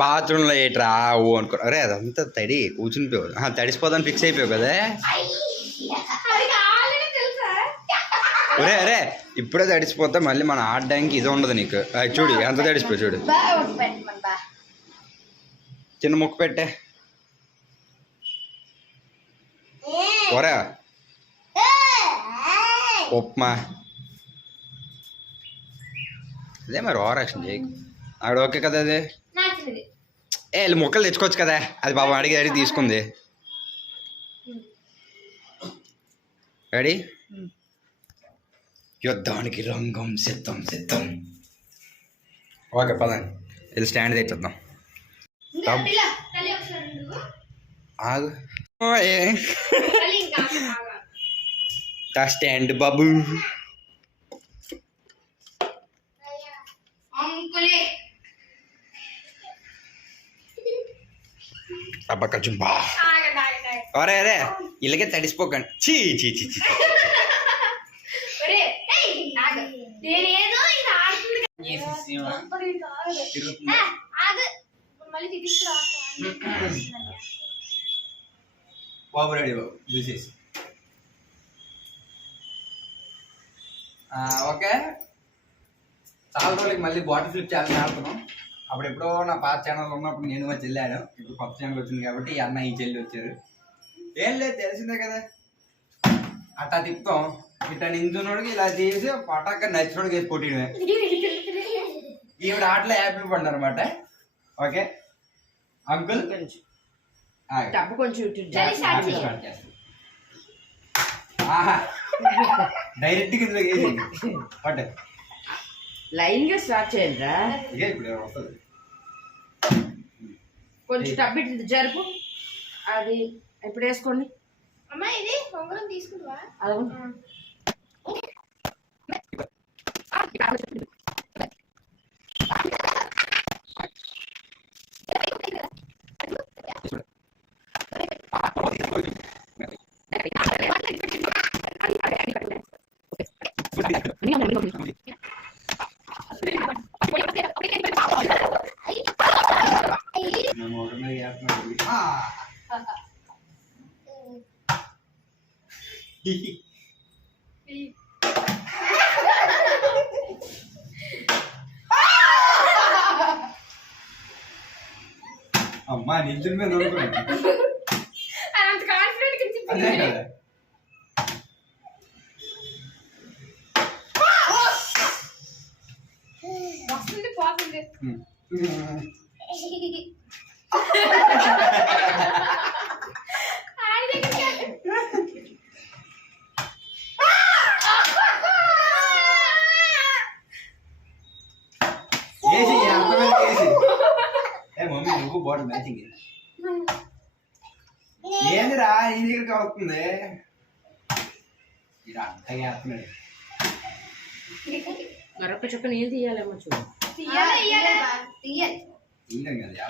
బాత్రూంలో ఏట్రా ఓ అనుకో. అరే అదంతా తడి కూర్చునిపోయావు, తడిసిపోదని ఫిక్స్ అయిపోయావు కదా. ఒరే అరే ఇప్పుడే తడిసిపోతే మళ్ళీ మనం ఆడడానికి ఇది ఉండదు నీకు. చూడు ఎంత తడిసిపోయి చూడు. చిన్న ముక్క పెట్టే ఒరే ఉప్మా. అదే మరి ఓవర్ యాక్షన్ చేయకు. ఆవిడ ఓకే కదా అది. వెళ్ళి మొక్కలు తెచ్చుకోవచ్చు కదా. అది బాబా అడిగి తీసుకుంది. రెడీ? యుద్ధానికి రంగం సిద్ధం సిద్ధం. ఓకే పదండి ఇది స్టాండ్ తెచ్చేద్దాం. ఆగు స్టాండ్ బాబు. అబ్బా కొంచెం బా. అరే అరే ఇలాగే తడిసిపోకండి. చీ చీ చీ చీ. బాబు రెడీ బాబు చూసేసి. ఓకే చాలా రోజులకి మళ్ళీ బాటిల్ ఫ్లిప్ ఛానల్ ఆడుతున్నాం. అప్పుడు ఎప్పుడో నా పాత ఛానల్ ఉన్నప్పుడు నేను మా చెల్లాను. ఇప్పుడు కొత్త ఛానల్ వచ్చింది కాబట్టి ఈ అన్న ఈ చెల్లి వచ్చారు. ఏం లేదు తెలిసిందే కదా. అట్టా తిప్పుతాం. ఇట్లా నించున్నోడికి ఇలా తీసి పటాక నచ్చినోడికి వేసి కొట్టిడమే. ఈవిడ ఆటలో హ్యాపీ పడ్డారు అనమాట. ఓకే అంకుల్ డైరెక్ట్ గా ఇందులో వేసి పట్ట లైన్ గా స్టార్ట్ చేయండి. ఇప్పుడు వస్తుంది కొంచెం టబ్బి జరుపు. అది ఇప్పుడు వేసుకోండి. అమ్మా ఇది ఉంగరం తీసుకుంటావా? అమ్మా నిల్చుని మీద అదే కదా. వస్తుంది పోతుంది. మమ్మీ నువ్వు బాటిల్ మ్యాచింగ్ ఏందిరా నీ దగ్గరికి వస్తుంది. ఇది అంతగా వేస్తున్నాడు. మరొక చుక్క నీళ్ళు తీయాలేమో చూడు. తీయడం కదా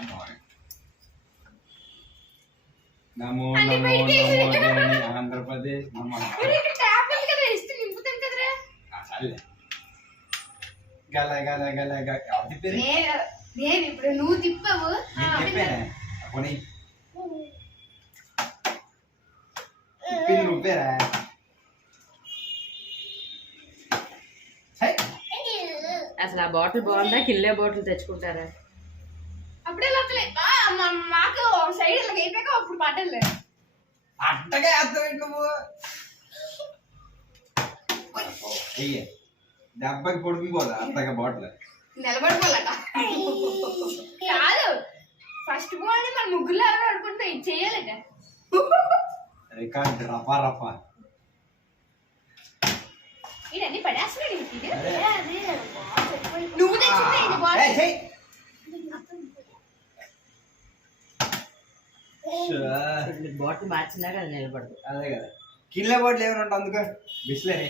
నమో నమో నమో ఆంధ్రప్రదేశ్ గల గల గల అది పేరు. నేను ఇప్పుడు నువ్వు తిప్పావు నువ్వేరా. అసలు ఆ బాటిల్ బాగుందా? కిల్లే బాటిల్ తెచ్చుకుంటారా? అప్పుడే మాకు సైడ్ ఇలా అయిపోయాక అప్పుడు పడ్డలే. అట్టగా వేస్తావు నువ్వు. దెబ్బకి పడుకుపోదా అంతగా బాటిల్ నిలబడిపోలేట కాదు. ఫస్ట్ బాల్ మన ముగ్గురు ఎవరు ఆడుకుంటే ఇది చెయ్యాలట. రికార్డ్ రఫా రఫా. ఇదన్నీ పడేస్తున్నాడు. నువ్వు తెచ్చింది ఇది బాల్. బాటిల్ మార్చినాక అది నిలబడదు. అదే కదా కిల్ల బాటిల్ ఏమైనా ఉంటా అందుకో బిస్లరీ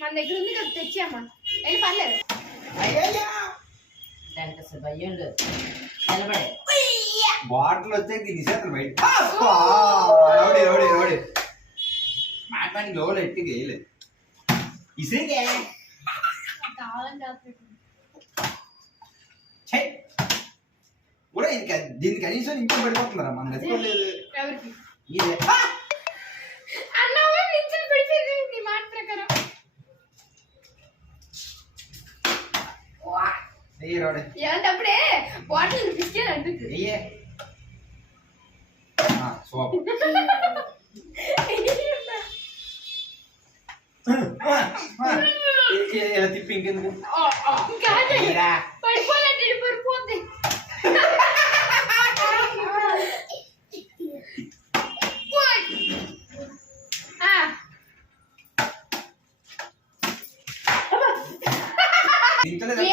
మన దగ్గర ఉంది కదా తెచ్చామా. వెళ్ళి పర్లేదు. అసలు భయం లేదు నిలబడే బాటిల్ వచ్చే దీన్ని ఇసేస్తాను బయట రౌడీ రౌడీ రౌడీ మాట్లాడి లోపల ఎట్టికి వేయలేదు ఇసేకే కావాలని కాదు కూడా ఇంకా దీనికి కనీసం ఇంకో పడిపోతున్నారా మన గతిపోలేదు ఎవరికి ఇదే అన్నావా నించుని పడిపోయింది నీ మాట ప్రకారం అయ్యే రౌడీ ఏమంటప్పుడే బాటిల్ బిస్కెట్ అంటుంది అయ్యే సోపు ఇలా తిప్పి ఇంకెందుకు ఇంకా పడిపోవాలంటే పడిపోద్ది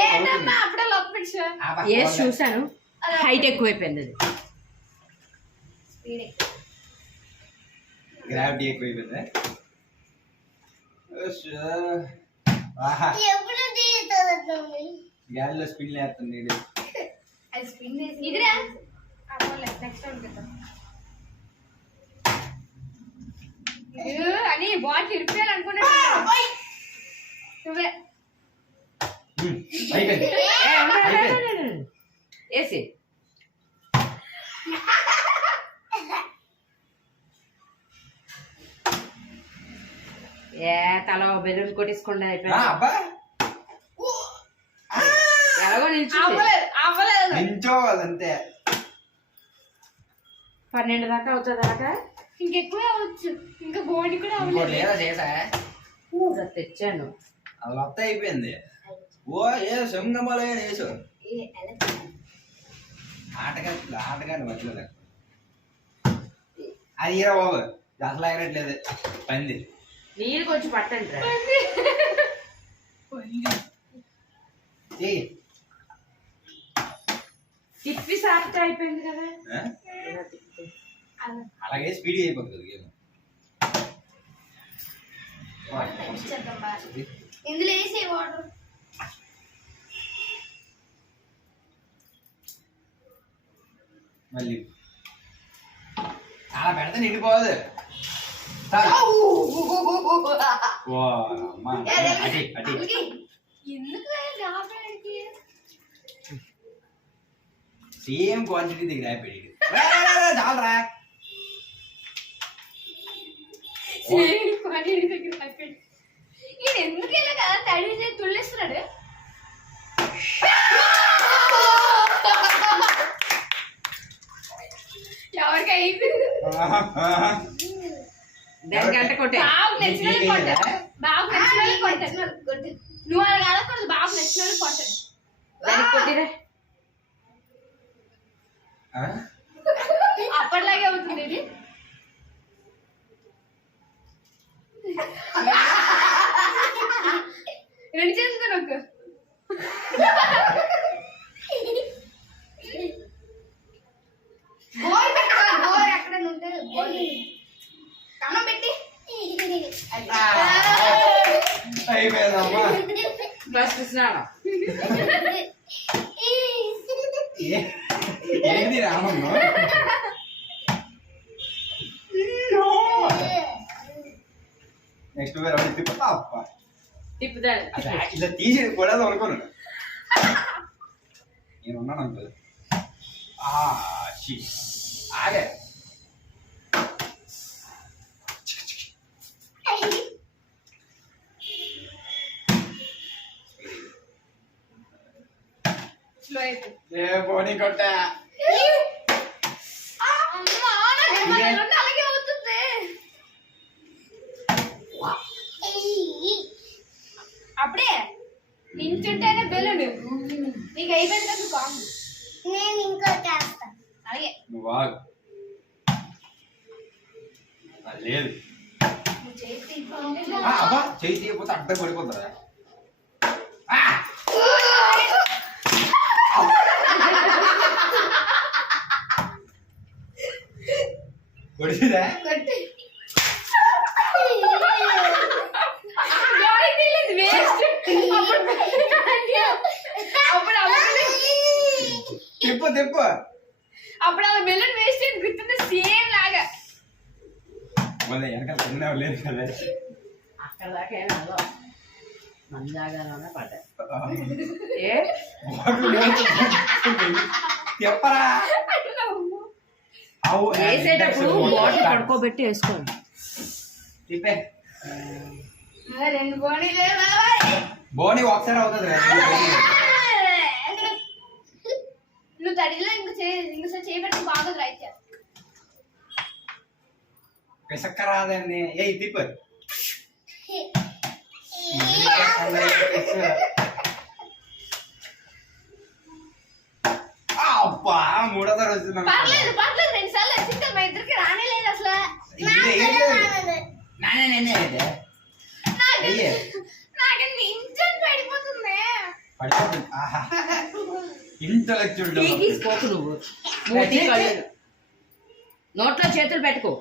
ఏంటమ్మా అప్పుడే లోపల పెట్టా ఏ చూసాను హైట్ ఎక్కువైపోయింది అది స్పీడే గ్రావిటీ ఎక్కువైపోయిందా గాలిలో స్పిన్ లేస్తుంది అది స్పిన్ చేసి ఇదిరా నెక్స్ట్ రౌండ్ కదా అని బాటిల్ ఇరిపోయాలి అనుకున్నా నువ్వే వేసి ఏ తల బెలూన్ కొట్టేసుకుండా అబ్బా ఎలాగో నిల్చుంది అవ్వలేదు అవ్వలేదు నించోవాలంతే 12 దాకా అవుతుంది దాకా ఇంకెక్కువే అవ్వచ్చు ఇంకా బోడి కూడా ఇంకోటి అవ్వలేదు లేదా చేసా తెచ్చాను అది మొత్త అయిపోయింది ఓ ఏ శంగమలే వేసు ఆటగాని మధ్యలో అది ఈరా బాబు అసలు ఎగరట్లేదు పంది నీళ్ళు కొంచెం పట్టండి రా తిప్పి సాఫ్ట్ అయిపోయింది కదా అలాగే స్పీడ్ అయిపోతుంది గేమ్ ఇందులో వేసే వాటర్ మళ్ళీ అలా పెడితే నిండిపోదు అటి అటి ఎందుకు రాబడికి సేమ్ క్వాంటిటీ దగ్గర అయిపోయాడు చాలరా ఎందుకు ఇలా కదా తడి చేసి తుళ్ళేస్తున్నాడు ఎవరికి అయిపోయింది దానికి గంట కొట్టే బాబు నచ్చిన బాబు నచ్చిన కొట్టాడు నువ్వు అలా కలగకూడదు బాబు నచ్చిన కొట్టాడు దానికి కొట్టిరా అప్పటిలాగే అవుతుంది ఇది రెండు చేతులతో నాకు బోర్ ఎక్కడ ఉంటే కన్నం పెట్టి అయిపోయిందమ్మా ఫస్ట్ స్నానం ఏంది రామమ్మ నెక్స్ట్ వేరే తిప్పుతా అప్ప తిప్పుదాడు ఇలా తీసి కూడా అనుకోను నేను ఉన్నాను అంకుల్ ఆగే స్లో అయిపోయి ఏ పోనీ కొట్ట అలాగే అవుతుంది అప్పుడే నించుంటేనే బెలూన్ నీకు అయిపోయింది కదా బాగుంది నేను ఇంకో చేస్తాను అలాగే నువ్వు ఆగు లేదు నువ్వు చేతి అబ్బా చేయి తీయకపోతే అడ్డం పడిపోతుందా కొడిసిరా కొట్టి వేస్ట్ అప్పుడు తిప్పు తిప్పు. అప్పుడు అలా బెలూన్ వేస్ట్ అయింది గుర్తుంది సేమ్ లాగా. మళ్ళీ వెనకాల తిన్నావు లేదు కదా. అక్కడ దాకా ఏమి అదో మన జాగాలోనే పడ్డాయి. ఏ చెప్పరా అవు వేసేటప్పుడు బాటిల్ పడుకోబెట్టి వేసుకోండి. తిప్పే రెండు బోనీలే బోని ఒకసారి అవుతుంది నువ్వు తడిలో ఇంకోసారి చేయబట్టి బాగా ట్రై చేస్తా. పిసక్క రాదండి. ఏ తిప్పు. అబ్బా మూడోసారి వస్తుంది. పర్లేదు పర్లేదు 2 సార్లు వచ్చింది మా ఇద్దరికి రానే లేదు అసలు. నాకు నించని పడిపోతుంది. ఇంటలెక్చువల్ తీసుకోకు నువ్వు. మూతి కళ్ళు. నోట్లో చేతులు పెట్టుకో.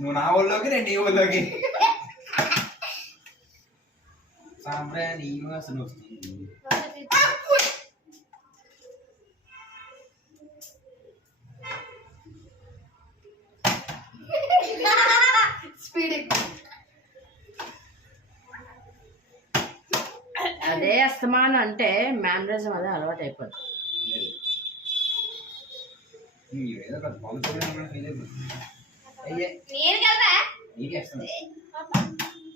నువ్వు నా ఊళ్ళోకి నేను నీ ఊళ్ళోకి. సాంబ్రాణి వాసన వస్తుంది. స్పీడ్ ఎక్కువ. అదే అస్తమానం అంటే మేనరిజం అదే అలవాటు అయిపోతుంది. ఏదో కదా నేను కదా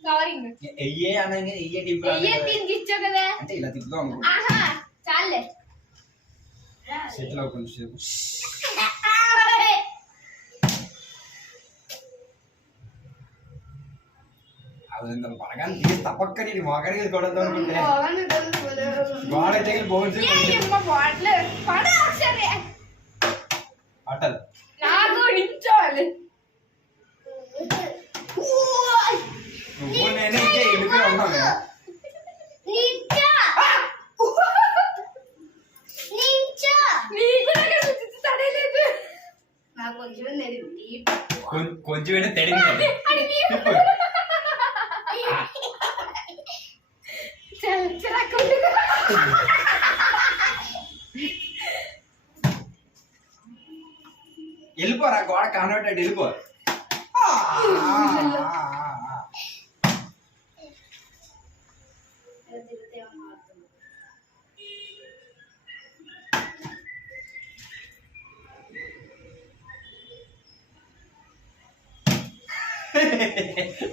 కవరింగ్ ఎయ్యే అనగా ఎయ్యే టిప్పు దీనికి ఇచ్చావు కదా అంటే ఇలా తిప్పుదాం అనుకో. ఆహా చాలే చేతిలో కొంచెం అది పడగానే తీసి తప్పక్క నేను మోకడికి కొడదాం అనుకుంటే గోడ తగిలి బోన్స్ అటల్ నాకు నించోవాలి. నువ్వు నేనే ఇంకా వెళ్ళిపోయి ఉన్నాను. కొంచెం తడింది. వెళ్ళిపోరా గోడ కానబెట్టాడు వెళ్ళిపో.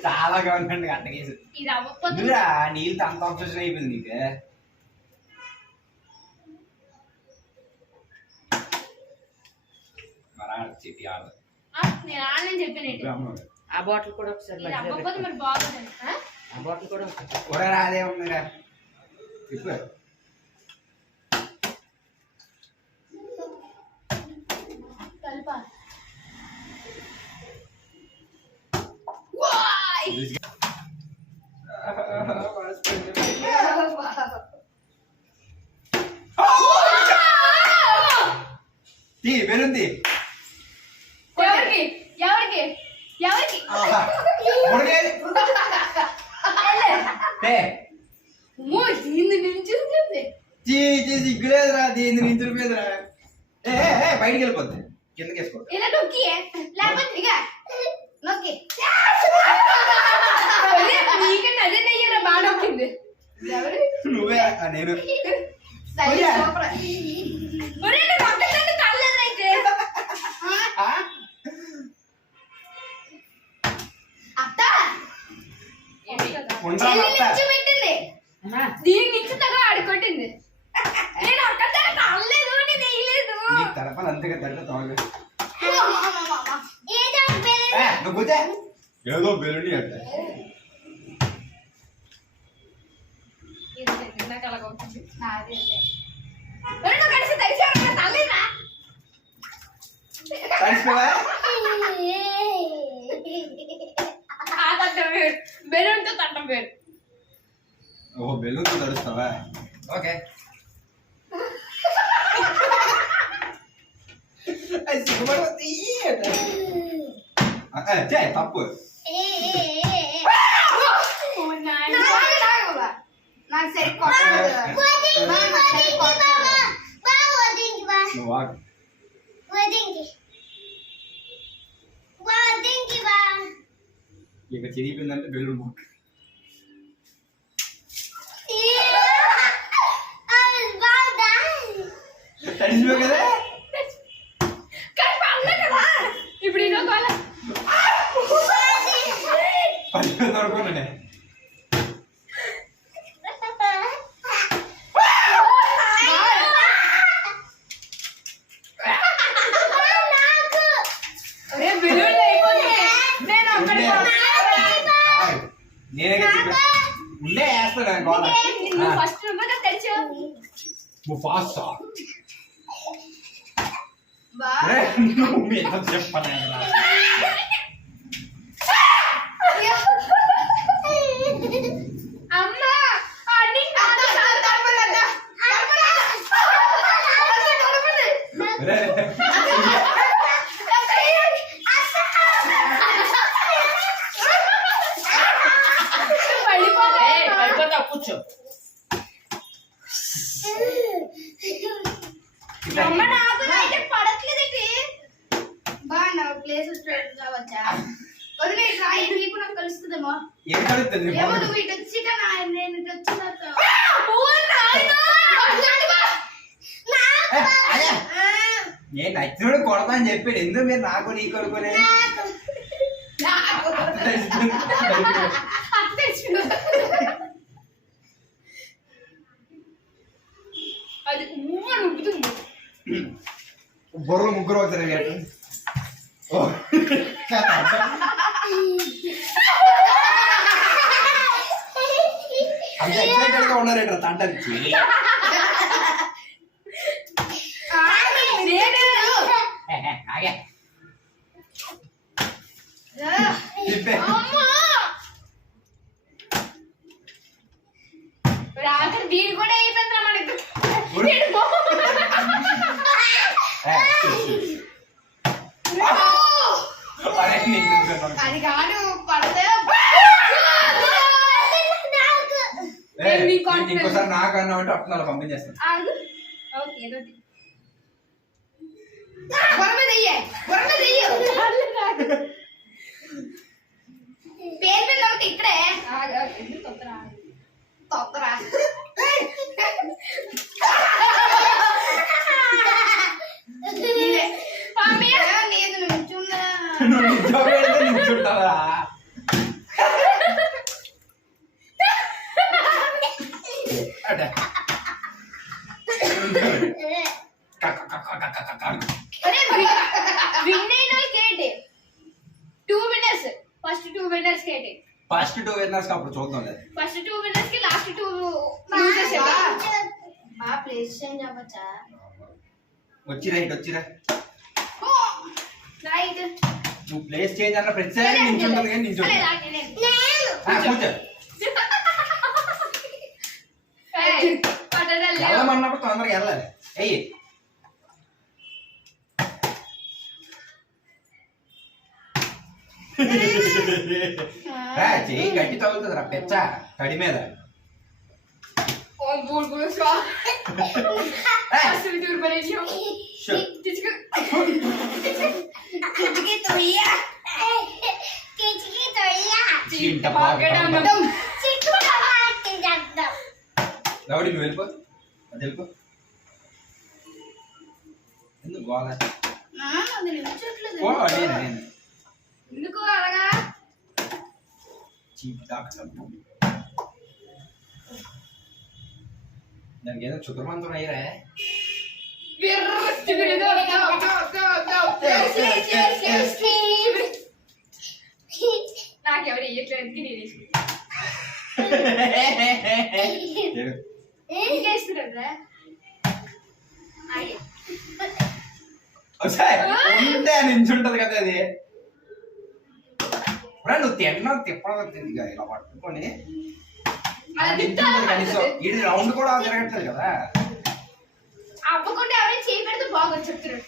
చాలా గవర్నమెంట్ అట్టకేసి నీళ్ళు అంత ఆప్షన్ అయిపోయింది నీకు. మరా చెప్పి ఆడ నేను ఆడని చెప్పాను. ఆ బాటిల్ కూడా ఒకసారి మరి బాగుంది. ఆ బాటిల్ కూడా కూడా రాదే ఉందిరా చెప్పు. కల్పా వెలుంది ఎవరికి ఎవరికి ఎవరికి సిగ్గులేదురా దీన్ని నించుడిపోయేదిరా. బయటికి వెళ్ళిపోద్ది కిందకి వేసుకో. ఇలా నొక్కి లేకపోతే ఇక నొక్కి నీకంటే అదే నెయ్యరా బాగా నొక్కింది. నువ్వే నేను పెట్టింది దీనికి నుంచి తగ్గ ఆడుకొట్టింది. నేను అక్కడ తల్లలేదు నేను వేయలేదు. తడపలు అంతగా తడప నువ్వు ఏదో బెలుడి అంట. బెలూన్తో తట్టం పేరు. ఓహో బెలూన్తో తడుస్తావా? ఓకే తప్పు నాకు సరి నువ్వు వాగు. ఇక చిరిగిపోయిందంటే బెలూన్ బుక్. తడిసిపోయి కదా ఇప్పుడు ఇంకో కాల పడిపోయింది అనుకున్నానే. నేనే ఉండే వేస్తాను గోడ. ఫస్ట్ తెచ్చు ముఫాసా బా నువ్వు మీద చెప్పను అమ్మ అన్ని పడిపోతా కూర్చో. అమ్మ నాకు అయితే పడట్లేదండి. బాగా ప్లేస్ కావచ్చా వదిలే రాయి నీకు నాకు కలుస్తుందేమో. ఏం కలుగుతుంది ఏమో నువ్వు ఇటు వచ్చి నేను ఇటు వచ్చినాక నేను నచ్చినోడు కొడతా అని చెప్పాడు. ఎందుకు మీరు నాకు నీకు అనుకోలే? అది ఊరు ఉబ్బుతుంది. బుర్రలు ముగ్గురు అవుతారు రేటు. అంత ఎక్సైటెడ్ గా ఉన్నారేట తంటకి. రాత్రి దీని కూడా అయిపోయింది మనకి. అది కాదు పడితే ఇంకోసారి నాకు అన్నా అంటే అప్పుడు పంపించేస్తాను. పేరు మీద ఒకటి ఇక్కడే తొత్తరా లేదు నిల్చుంటావా? ఫస్ట్ టూ విన్నర్స్ కేటి. ఫస్ట్ 2 విన్నర్స్ అప్పుడు చూద్దాం. లేదు ఫస్ట్ 2 విన్నర్స్ కి లాస్ట్ 2 లూజర్స్. బా ప్లేస్ చేంజ్ అవ్వచ్చా? వచ్చిరా ఇటు వచ్చిరా. రైట్ నువ్వు ప్లేస్ చేంజ్ అన్న ప్రతిసారి నిల్చుంటుంది కానీ నిల్చుంటుంది. వెళ్ళమన్నప్పుడు తొందరగా వెళ్ళాలి. అయ్యి చెయ్యి గట్టి తగులుతుంది రా పెచ్చ తడి మీద. రౌడీ నువ్వు వెళ్ళిపో. అది వెళ్ళిపో. ఎందుకు గోళ? నేను ఎందుకు అలాగా దానికి ఏదో చుక్రమంత్రం అయ్యారా? నాకెవరు ఇయ్యట్లేదు. ఉంటే నించుంటది కదా అది. నువ్వు తిన్నావు తిప్పడం ఇలా పట్టుకొని కనీసం ఇది రౌండ్ కూడా తిరగట్లేదు కదా. అవ్వకుండా ఎవరైనా చేయి పెడితే బాగోదు చెప్తున్నాడు.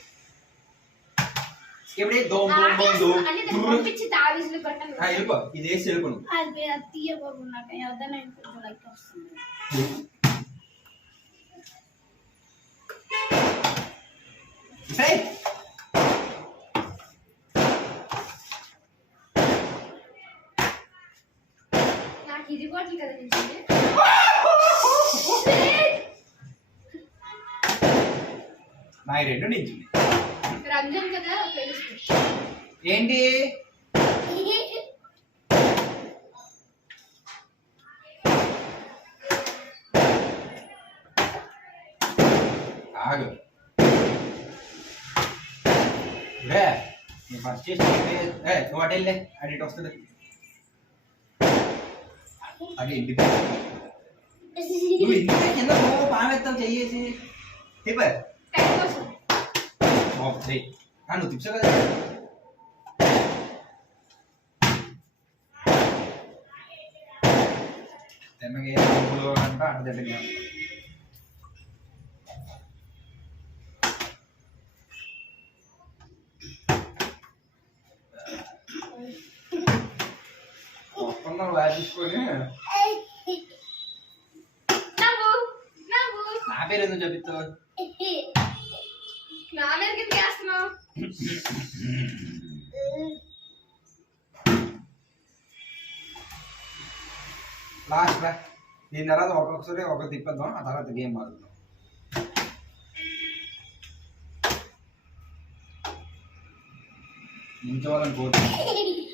పంపించి తావేసులు కట్టాను. వెళ్ళిపో. ఇది వేసి వెళ్ళిపోను. అది తీయబాబు నాకు ఎవరైనా లైక్ వస్తుంది. నాకు ఇది బాటిల్ కదా నించింది. నా ఈ రెండు నించుంది. రంజాన్ కదా తెలుసు. ఏంటి ఆగు ఫస్ట్ నువ్వు అటు వెళ్ళే అది ఇటు వస్తుంది అది ఇంటి నువ్వు ఇంటి కింద పామెత్తావు చెయ్యేసి తిప్ప టైం కోసం నువ్వు తిప్పావు కదా తిన్నగా ఏ డబ్బులు అంట అటు దగ్గర వస్తున్నావు వాయించుకొని నవ్వు నవ్వు నా పేరు ఎందుకు చెప్తావు నా మీద కింద వేస్తున్నావు. లాస్ట్ రా దీని తర్వాత ఒక్కొక్కసారి ఒక తిప్పద్దాం ఆ తర్వాత గేమ్ ఆడుదాం నించోవాలని కోరుతున్నాను